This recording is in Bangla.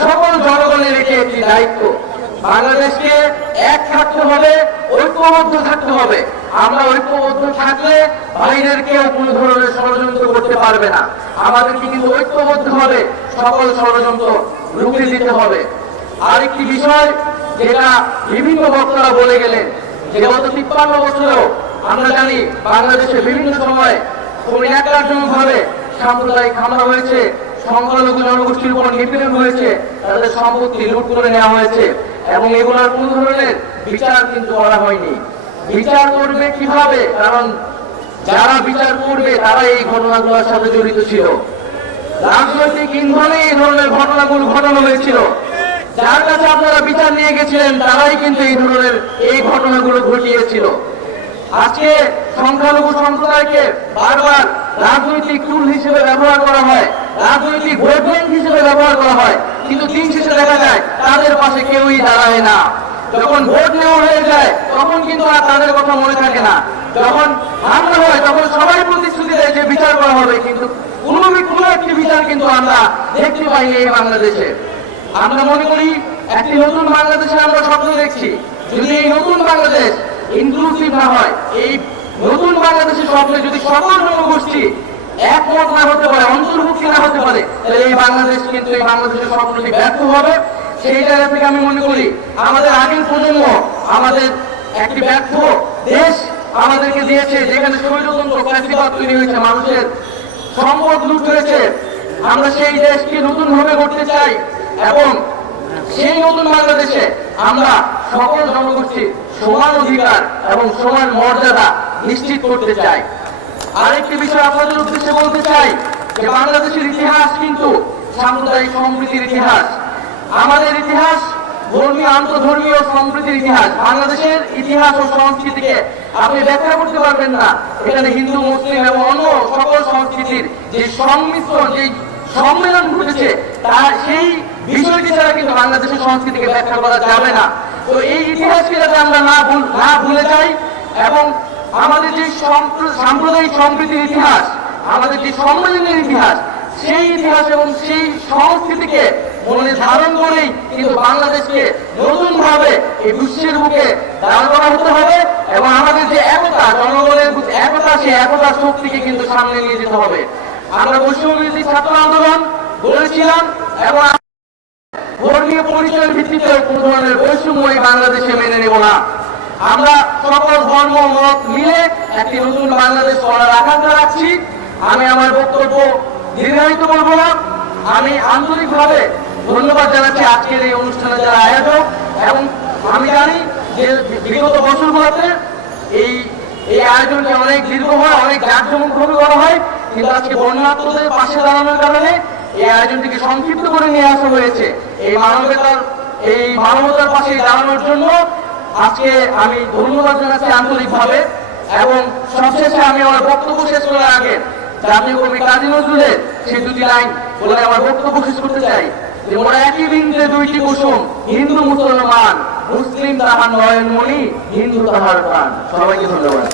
সকল জনগণের এটি একটি দায়িত্ব। বাংলাদেশকে এক থাকতে হবে, ঐক্যবদ্ধ থাকতে হবে। আমরা ঐক্যবদ্ধ থাকলে বাইরের কেউ কোনো ধরনের ষড়যন্ত্র করতে পারবে না। আমাদেরকে কিন্তু ঐক্যবদ্ধ হবে, সকল ষড়যন্ত্র রুখে দিতে হবে। আরেকটি বিষয় যেটা বিভিন্ন বক্তারা বলে গেলেন, যে গত 53 বছরেও আমরা জানি বাংলাদেশে বিভিন্ন সময় কোন একজনভাবে সাম্প্রদায়িক হামলা হয়েছে, সংখ্যালঘু জনগোষ্ঠীর উপর নিপীড়ন হয়েছে, তাদের সম্পত্তি লুট করে নেওয়া হয়েছে এবং এগুলোর কোন ধরনের বিচার কিন্তু করা হয়নি। বিচার করবে কিভাবে? কারণ যারা বিচার করবে তারা এই ঘটনাগুলোর সাথে জড়িত ছিল। রাজনৈতিক ইন্ধনে এই ধরনের ঘটনাগুলো ঘটানো হয়েছিল। যার কাছে আপনারা বিচার নিয়ে গেছিলেন তারাই কিন্তু এই ঘটনাগুলো ঘটিয়েছিল। আজকে সংখ্যালঘু সম্প্রদায়কে বারবার রাজনৈতিক টুল হিসেবে ব্যবহার করা হয়, রাজনৈতিক ভোট ব্যাংক হিসেবে ব্যবহার করা হয়, কিন্তু দিন শেষে দেখা যায় তাদের পাশে কেউই দাঁড়ায় না। যখন ভোট নেওয়া হয়ে যায় তখন কিন্তু আর তাদের কথা মনে থাকে না। যখন হামলা হয় তখন সবাই প্রতিশ্রুতি দেয় যে বিচার করা হবে, কিন্তু কোনো একটি বিচার কিন্তু আমরা দেখতে পাইনি এই বাংলাদেশে। আমরা মনে করি একটি নতুন বাংলাদেশে আমরা স্বপ্ন দেখছি। যদি এই নতুন বাংলাদেশ ইনক্লুসিভ না হয়, এই নতুন বাংলাদেশের স্বপ্নে যদি সকল জনগোষ্ঠী একমত না হতে পারে, অন্তর্ভুক্তি না হতে পারে, তাহলে এই বাংলাদেশ কিন্তু এই বাংলাদেশের স্বপ্নটি ব্যর্থ হবে। সেই জায়গা থেকে আমি মনে করি আমাদের আগের প্রজন্ম আমাদের একটি ব্যর্থ দেশ আমাদেরকে দিয়েছে, যেখানে স্বৈরতন্ত্র ফ্যাসিবাদ তৈরি হয়েছে, মানুষের সম্পদ লুট হয়েছে। আমরা সেই দেশকে নতুন ভাবে করতে চাই এবং সেই নতুন বাংলাদেশে আমরা সকল জনগোষ্ঠীর সমান অধিকার এবং সমান মর্যাদা নিশ্চিত করতে চাই। আরেকটি বিষয় আপনাদের উদ্দেশ্যে বলতে চাই যে বাংলাদেশের ইতিহাস কিন্তু সাম্প্রদায়িক সম্প্রীতির ইতিহাস। আমাদের ইতিহাস ধর্মীয় আন্তঃধর্মীয় সম্প্রীতির ইতিহাস। বাংলাদেশের ইতিহাস ও সংস্কৃতিকে আপনি ব্যাখ্যা করতে পারবেন না। এখানে হিন্দু, মুসলিম এবং অন্য সকল সংস্কৃতির যে সংমিশ্রণ, যে সম্মেলন ঘটেছে, তার সেই বিষয়টি ছাড়া কিন্তু বাংলাদেশের সংস্কৃতিকে ব্যাখ্যা করা যাবে না। তো এই ইতিহাসকে যাতে আমরা না ভুলে যাই এবং আমাদের যে সাম্প্রদায়িক সম্প্রীতির ইতিহাস, আমাদের যে সম্মেলনের ইতিহাস, সেই ইতিহাস এবং সেই সংস্কৃতিকে মনে ধারণ করেই কিন্তু বাংলাদেশকে নতুন ভাবে এই বিশ্বের বুকে দাঁড় করা হতে হবে এবং আমাদের যে একতা, জনগণের একতা, সেই একতার শক্তিকে কিন্তু সামনে নিয়ে যেতে হবে। আমরা বৈষম্যবিরোধী ছাত্র আন্দোলন গড়েছিলাম এবং ধর্মীয় পরিচয়ের ভিত্তিতে কোনো ধরনের বৈষম্য এই বাংলাদেশে মেনে নেব না। আমরা সকল ধর্ম মত মিলে একটি নতুন বাংলাদেশ গড়ার আকাঙ্ক্ষা রাখছি। আমি আমার বক্তব্য দীর্ঘায়িত করব না। আমি আন্তরিকভাবে ধন্যবাদ জানাচ্ছি আজকের এই অনুষ্ঠানের যারা আয়োজক, এবং আমি জানি যে বিগত বছরগুলোতে এই আয়োজনটি অনেক দীর্ঘ হয়, অনেক জাঁকজমকভাবে করা হয়, কিন্তু আজকে বন্যার্তদের পাশে দাঁড়ানোর কারণে এই আয়োজনটিকে সংক্ষিপ্ত করে নিয়ে আসা হয়েছে। এই মানবতার পাশে দাঁড়ানোর জন্য আজকে আমি ধন্যবাদ জানাচ্ছি আন্তরিকভাবে। এবং সবশেষে আমি আমার বক্তব্য শেষ করার আগে জাতীয় কবি কাজী নজরুলের সেই দুটি লাইন বলে আমার বক্তব্য শেষ করতে চাই যে ওরা একই বৃন্তে দুইটি কুসুম, হিন্দু মুসলমান, মুসলিম তাহার নয়নমণি, হিন্দু তাহার প্রাণ। সবাইকে ধন্যবাদ।